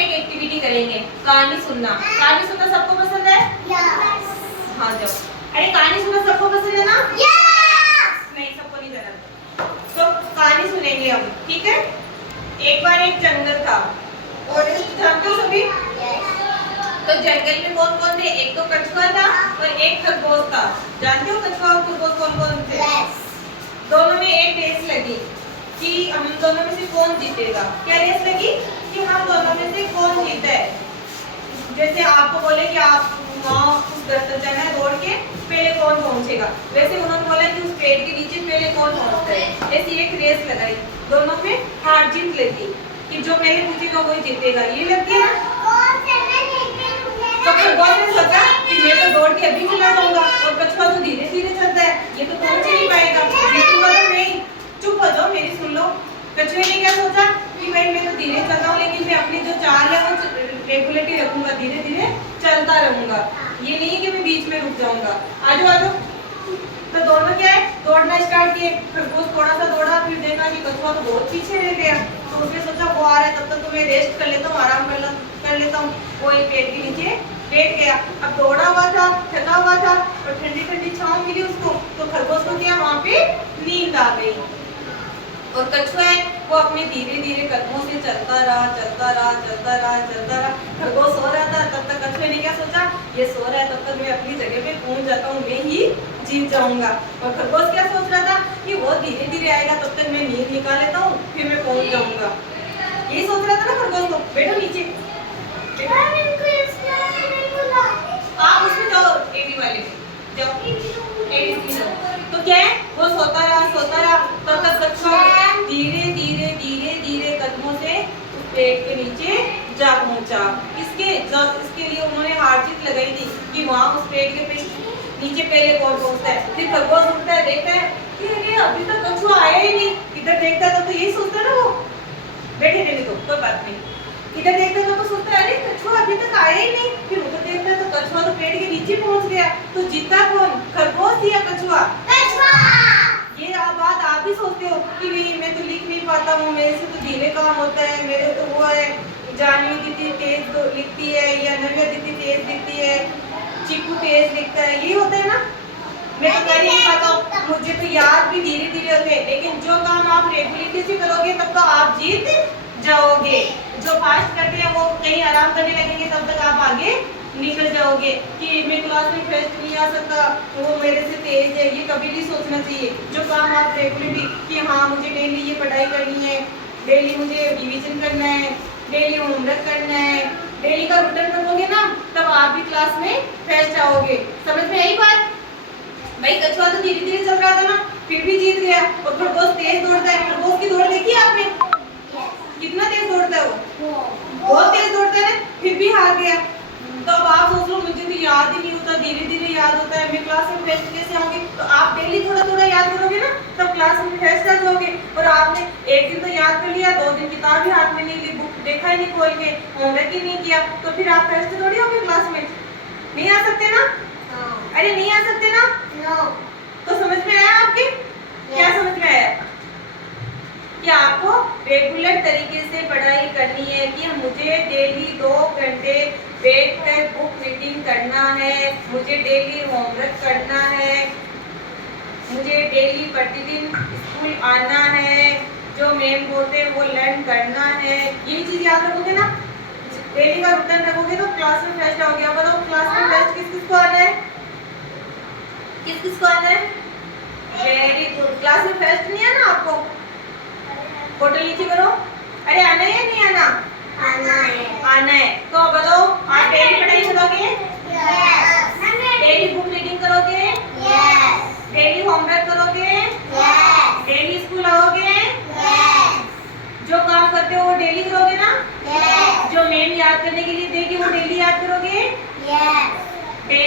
एक एक्टिविटी करेंगे, कहानी सुनना। कहानी सुनना सबको पसंद है? हाँ जाओ। अरे कहानी सुनना सबको पसंद है ना? नहीं, सबको नहीं करना। तो कहानी सुनेंगे हम, ठीक है? एक बार एक जंगल था और जानते हो सभी? तो जंगल में कौन कौन थे? एक तो कछुआ था और एक खरगोश था। जानते हो कछुआ और खरगोश कौन कौन थे? दोनों में एक रेस लगी कि हम दोनों में से कौन जीतेगा। क्या रेस लगी? कि हम दोनों में से कौन जीता है। जैसे आपको बोले कि आप वहाँ उस घर तक जाना है दौड़ के, पहले कौन पहुंचेगा। वैसे उन्होंने बोला कि उस पेड़ के नीचे पहले कौन पहुंचता है। ऐसी एक रेस लगाई, दोनों में हार जीत लगी कि जो पहले पूछेगा वही जीतेगा। ये लगती है ना। तो खरगोश ने सोचा कि मैं तो दौड़ के अभी चला जाऊंगा और कछुआ तो धीरे धीरे चलता है, ये तो पहुंच ही नहीं पाएगा, जीतूंगा तो नहीं। चुप हो जाओ, मेरी सुन लो। कछुए ने क्या सोचा कि भाई मैं तो धीरे चल रहा हूँ, लेकिन मैं अपनी जो चाल है वो रेगुलेटरी रखूंगा, धीरे धीरे चलता रहूंगा। ये नहीं है कि मैं बीच में रुक जाऊंगा। आजो आजो। तो दोनों क्या है, दौड़ना स्टार्ट किए। खरगोश थोड़ा सा दौड़ा, फिर देखा कि कछुआ तो बहुत पीछे रह गया। तो उसने सोचा वो आ रहा है, तब तक तो मैं रेस्ट कर लेता हूँ, आराम कर लेता हूँ। वो एक पेड़ के नीचे बैठ गया। अब दौड़ा हुआ था, थका हुआ था और ठंडी ठंडी छांव मिली उसको। तो खरगोश को क्या वहाँ पे नींद आ गई। और कछुआ है वो अपने धीरे धीरे कदमों से चलता रहा। खरगोश सो रहा था, तब तक कछुए ने क्या सोचा, ये सो रहा है तब तक मैं अपनी जगह पे पहुंच जाता हूँ, मैं ही जीत जाऊंगा। और खरगोश क्या सोच रहा था कि वो धीरे धीरे आएगा, तब तक मैं नींद निकाल लेता हूँ, फिर मैं पहुंच जाऊंगा। यही सोच रहा था ना खरगोश को। बैठो नीचे, आप उसमें जाओ, एडी वाले में जाओ, एडी में जाओ। तो क्या है, वो सोता रहा, तब तक कछुआ धीरे कदमों से उस पेड़ के नीचे जा पहुंचा। इसके लिए उन्होंने हार जीत लगाई थी कि वहाँ उस पेड़ के नीचे पहले कौन पहुंचता है। फिर खरगोश उठता है, देखता है कि अरे अभी तक कछुआ आया ही नहीं। इधर देखता है तो यही सोचता है ना, वो बैठे रहने दो, कोई बात नहीं। इधर देखता है तो सोचता है अरे कछुआ अभी तक आया ही नहीं। फिर उधर देखता है तो कछुआ तो पेड़ के नीचे पहुंच गया। तो जीता कौन, खरगोश या कछुआ? ये बात आप भी सोचते हो कि नहीं मैं तो लिख नहीं पाता हूँ, मेरे से तो धीरे काम होता है, मेरे तो वो है जानवी दीदी तेज लिखती है या नव्या दीदी तेज लिखती है, चिक्कू तेज लिखता है, ये होता है ना। मैं तो कर ही नहीं पाता हूँ, मुझे तो याद भी धीरे धीरे होते हैं। लेकिन जो काम आप रेगुलरिटी से करोगे तब तो आप जीत जाओगे। जो फास्ट करते हैं वो कहीं आराम करने लगेंगे, तब तक आप आगे निकल जाओगे। कि मैं क्लास में फर्स्ट नहीं आ सकता, वो मेरे से तेज है, ये कभी नहीं सोचना चाहिए। जो काम आप रेगुलरली कि हाँ मुझे डेली ये पढ़ाई करनी है, डेली मुझे रिवीजन करना है, डेली होमवर्क करना है, डेली का रूटीन रखोगे ना, तब आप भी क्लास में फर्स्ट आओगे। समझ में आई बात? भाई कछुआ तो धीरे धीरे चल रहा था ना, फिर भी जीत गया। और खरगोश तेज दौड़ता है। खरगोश की दौड़ देखी आपने? कितना तेज दौड़ता है वो, बहुत तेज दौड़ता है, फिर भी हार गया। तो अब आप सोच लो मुझे तो याद ही नहीं होता, धीरे धीरे याद होता है, मैं क्लास में फर्स्ट कैसे आऊंगी? तो आप डेली थोड़ा थोड़ा याद करोगे ना, तब क्लास में फर्स्ट आ जाओगे। और आपने एक दिन तो याद कर लिया, 2 दिन किताब भी हाथ में नहीं ली, बुक देखा ही नहीं खोल के, होमवर्क ही नहीं किया, तो फिर आप फर्स्ट थोड़ी होगे क्लास में? नहीं आ सकते ना? अरे नहीं आ सकते ना? तो समझ में आया आपके? क्या समझ में आया? कि आपको रेगुलर तरीके से पढ़ाई करनी है, कि मुझे डेली 2 घंटे बैठकर बुक रीडिंग करना है, मुझे डेली होमवर्क करना है, मुझे डेली प्रतिदिन स्कूल आना है, जो मैम बोलते हैं वो लर्न करना है। ये चीज याद रखोगे ना, डेली का रूटीन रखोगे तो क्लास में फर्स्ट आओगे। अब बताओ क्लास में फर्स्ट किस-किस को आना है? किस-किस को आना है? Very good. क्लास में फर्स्ट नहीं आना आपको? फोटो नीचे करो। अरे आना है या नहीं आना? आना है। तो बताओ आप डेली पढ़ाई करोगे? डेली बुक रीडिंग करोगे? डेली होमवर्क करोगे? डेली स्कूल आओगे? जो काम करते हो वो डेली करोगे ना? जो मैम याद करने के लिए देगी वो डेली याद करोगे?